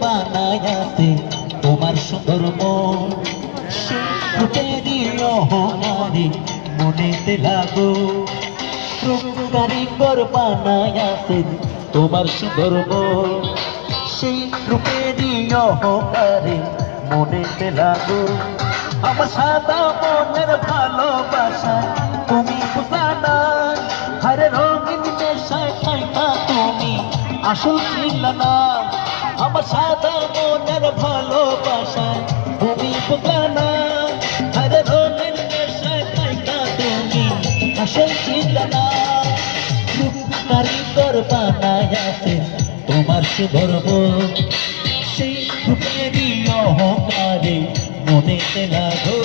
বানায়াতে তোমার সুন্দর মন সেই রূপেরই অহংকারে মনেতে লাগো কারিগর বানায়াতে তোমার সুন্দর মন সেই রূপেরই অহংকারে মনেতে লাগো আমার সাদা মনের ভালোবাসা তুমি বুঝানা হরে রঙিন নেশায় খাইতা তুমি আসল ছিল না আমার সাদা মনের ভালোবাসা তুমি বুঝানা হরে রঙিন নেশায় খাইতা তুমি আসল ছিল না কারিগর বানায়াতে তোমার সুন্দর মন সেই রূপেরই অহংকারে মনেতে লাগো